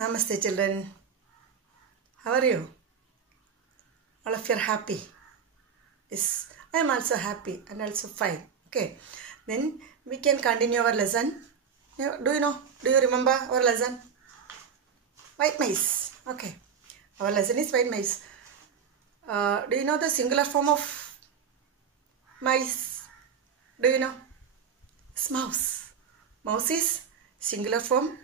Namaste children. How are you? All of you are happy? Yes, I am also happy and also fine. Okay, then we can continue our lesson. Do you know? Do you remember our lesson? White mice. Okay, our lesson is white mice. Do you know the singular form of mice? Do you know? It's mouse. Mouse is singular form.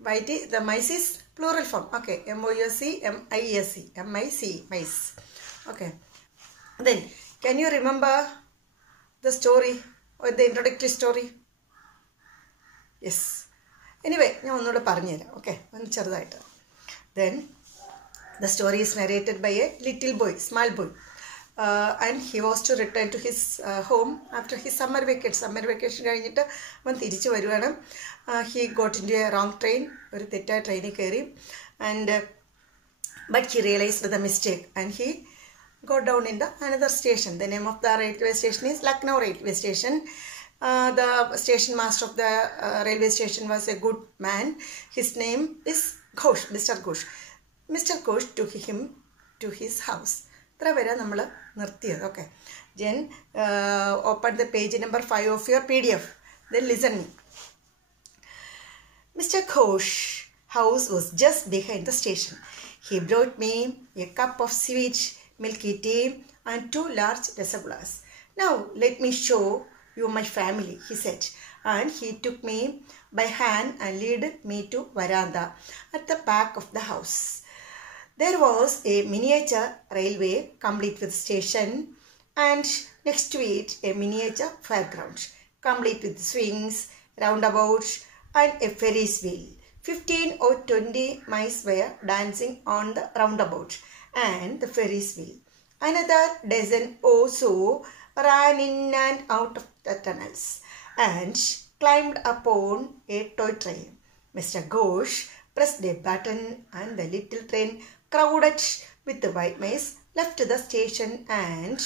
The mice is plural form. Okay, M-O-U-S-E, M-I-S-E, M-I-C, mice. Okay. Then, can you remember the story or the introductory story? Yes. Anyway, okay. Then, the story is narrated by a little boy, small boy. And he was to return to his home after his summer vacation. Summer vacation he got into a wrong train, and but he realized the mistake and he got down in the another station. The name of the railway station is Lucknow Railway Station. The station master of the railway station was a good man. His name is Ghosh, Mr. Ghosh. Mr. Ghosh took him to his house. Okay. Then open the page number 5 of your PDF. Then listen me. Mr. Ghosh's house was just behind the station. He brought me a cup of sweet milky tea and 2 large rasagullas. Now let me show you my family, he said. And he took me by hand and led me to veranda at the back of the house. There was a miniature railway complete with station, and next to it a miniature fairground complete with swings, roundabouts and a Ferris wheel. 15 or 20 mice were dancing on the roundabout and the Ferris wheel. Another dozen or so ran in and out of the tunnels and climbed upon a toy train. Mr. Ghosh pressed a button and the little train, crowded with the white mice, left the station and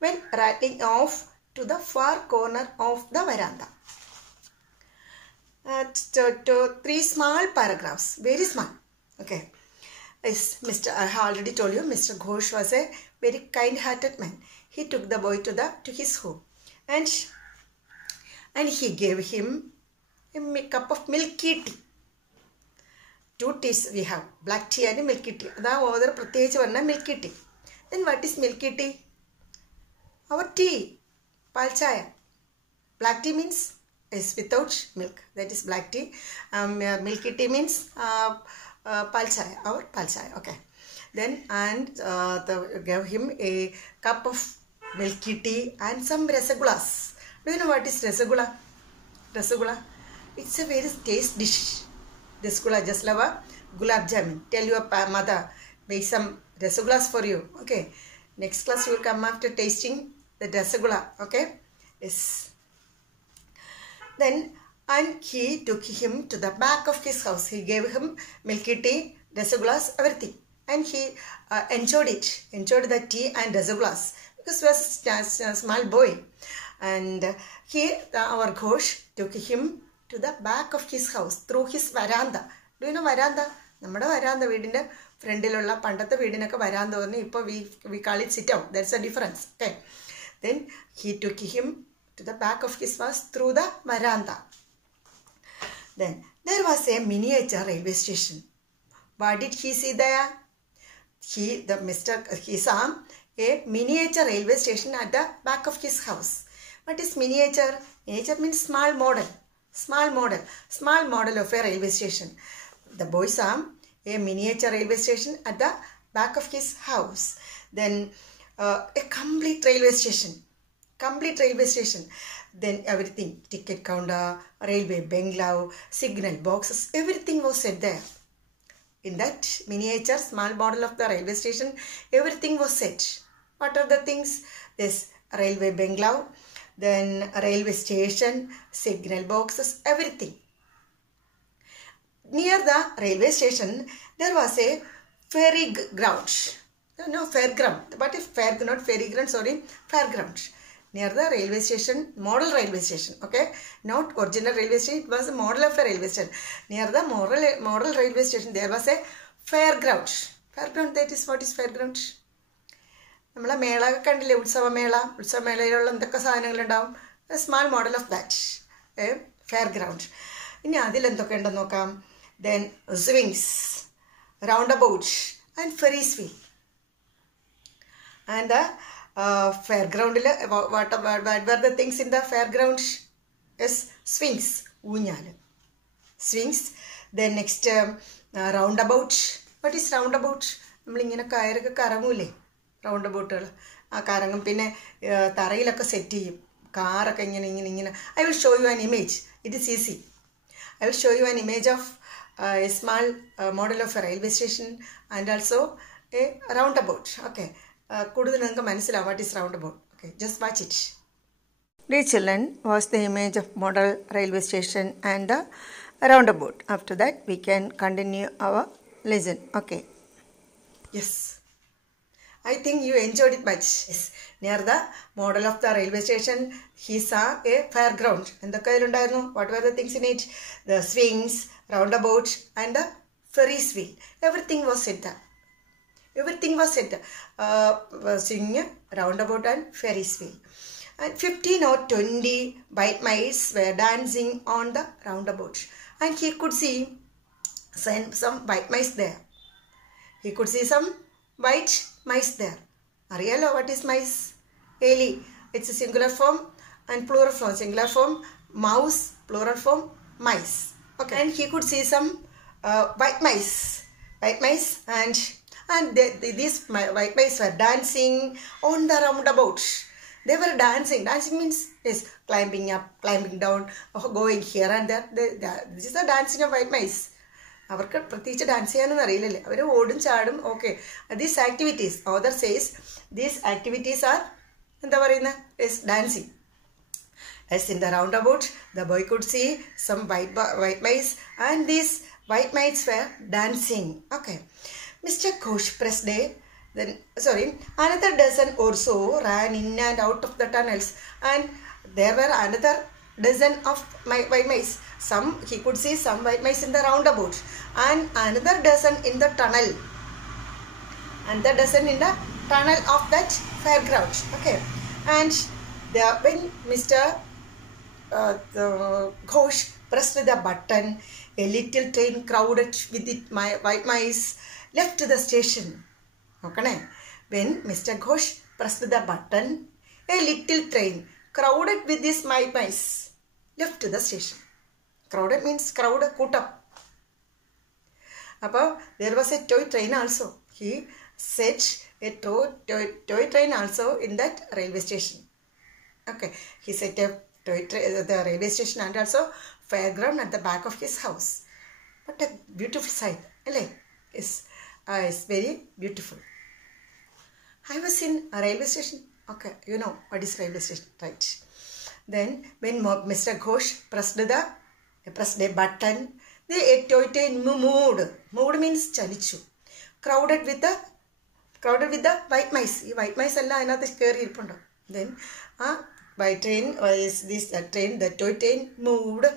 went rattling off to the far corner of the veranda. 3 small paragraphs, very small. Okay. Yes, I have already told you, Mr. Ghosh was a very kind-hearted man. He took the boy to his home, and he gave him a cup of milky tea. 2 teas we have, black tea and milky tea. That's milky tea. Then what is milky tea? Our tea, pal chaya. Black tea means is without milk. That is black tea. Milky tea means pal chaya, our pal chaya. Okay. Then gave him a cup of milky tea and some rasagullas. Do you know what is rasagula? Rasagula. It's a very taste dish. Rasagula, just love a gulab jamun. Tell your mother, make some rasagullas for you. Okay. Next class you will come after tasting the rasagula. Okay. Yes. Then, and he took him to the back of his house. He gave him milky tea, rasagullas, everything. And he enjoyed the tea and rasagullas because he was a small boy. And our Ghosh took him to the back of his house through his veranda. Do you know veranda? നമ്മുടെ veranda വീടിൻ്റെ ഫ്രണ്ടിലുള്ള പണ്ടത്തെ വീടിനൊക്കെ veranda പറഞ്ഞു. ഇപ്പോൾ we call it sit out. That's a difference. Okay. Then he took him to the back of his house through the veranda. Then there was a miniature railway station. What did he see there? He saw a miniature railway station at the back of his house. What is miniature? Miniature means small model. Small model of a railway station. The boy saw a miniature railway station at the back of his house. Then a complete railway station. Then everything, ticket counter, railway bungalow, signal boxes, everything was set there. In that miniature small model of the railway station, everything was set. What are the things? This railway bungalow, then railway station, signal boxes, everything. Near the railway station, there was a fairground. No, fairground. What is fairground? Not fairy ground, sorry. Fairground. near the railway station, model railway station, okay, not original railway station, it was a model of a railway station. Near the model railway station there was a fairground. Fairground, that is, what is fairground? നമ്മളെ മേള കണ്ടില്ലേ, ഉത്സവമേളയിലുള്ള എന്തൊക്കെ സാധനങ്ങളുണ്ടാവും, small model of that, fairground. ഇനി അതിലെന്തൊക്കെ ഉണ്ടെന്ന് നോക്കാം. Then swings, roundabout and Ferris wheel. And the fairground, what were the things in the fairground? Yes, swings, ഊഞ്ഞാൽ, swings. Then next roundabout. What is roundabout? നമ്മളിങ്ങനെ കയറൊക്കെ കറങ്ങൂലേ, round അബൌട്ടുകൾ, ആ കറങ്ങും. പിന്നെ തറയിലൊക്കെ set ചെയ്യും കാറൊക്കെ ഇങ്ങനെ. I will show you an image. It is easy. I will show you an image of a small model of a railway station and also a roundabout. Okay. കൂടുതൽ നിങ്ങൾക്ക് മനസ്സിലാവും what is roundabout. Okay, just watch it. Dear children, watch the image of model railway station and the roundabout. After that, we can continue our lesson. Okay. Yes. I think you enjoyed it much. Yes. Near the model of the railway station, he saw a fairground. എന്തൊക്കെ അതിലുണ്ടായിരുന്നു? What were the things in it? The swings, roundabout and the Ferris wheel. Everything was set there. Everything was set. Swing, roundabout and Ferris wheel. And 15 or 20 white mice were dancing on the roundabout. And he could see some white mice there. He could see some white mice there. Arielo, what is mice? Eli. It's a singular form and plural form. Singular form, mouse. Plural form, mice. Okay. And he could see some white mice. White mice and these white mice were dancing on the roundabout. They were dancing. Dancing means yes, climbing up, climbing down, going here and there. This is the dancing of white mice. അവർക്ക് പ്രത്യേകിച്ച് dance ചെയ്യാനൊന്നും അറിയില്ലല്ലേ, അവർ ഓടും ചാടും. Okay, these activities, other says these activities are എന്താ പറയുന്നത്, is dancing. As in the roundabout, the boy could see some white mice and these white mice were dancing. Okay. Mr. Ghosh pressed another dozen or so ran in and out of the tunnels, and there were another dozen of white mice. He could see some white mice in the roundabout and another dozen in the tunnel. Another dozen in the tunnel of that fairground. Okay. And when Mr. Ghosh pressed the button, a little train crowded with white mice left the station. Okay. When Mr. Ghosh pressed the button, a little train crowded with these white mice left the station. Crowded means crowd, കൂട്ടം. അപ്പോൾ there was a toy train also. He set a toy train also in that railway station. Okay. He set a the railway station and also fairground at the back of his house. What a beautiful sight. It's very beautiful. I was in a railway station. Okay, you know what is railway station, right? Then when Mr. Ghosh pressed a button, the toy train moved. Moved means chalichu. Crowded with the white mice. ഈ white mice എല്ലാം അതിനകത്ത് കയറി ഇരിപ്പുണ്ടോ. Then by train the toy train moved.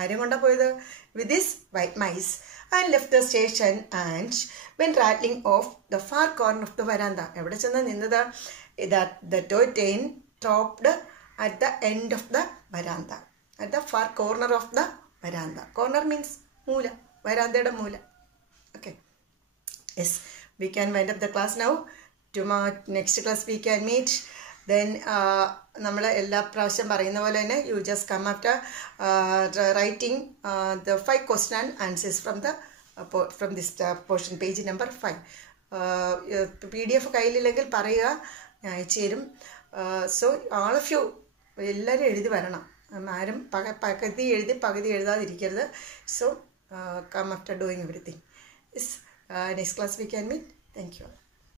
ആരും കൊണ്ടാ പോയത്? With this white mice, and left the station and went rattling off the far corner of the veranda. എവിടെ ചെന്ന് നിന്നത്? The toy train stopped at the end of the veranda, at the far corner of the veranda. Corner means മൂല, വരാന്തയുടെ മൂല. Okay. Yes, we can wind up the class now. Tomorrow, next class we can meet. Then നമ്മൾ എല്ലാ പ്രാവശ്യം പറയുന്ന പോലെ തന്നെ you just come after writing the 5 question and answers from this portion, page number 5. PDF കയ്യിലില്ലെങ്കിൽ പറയുക, ഞാൻ അയച്ചു തരും. So all of you എല്ലാവരും എഴുതി വരണം. ആരും പകുതി എഴുതാതിരിക്കരുത്. So come after doing everything. Next class we can meet. Thank you.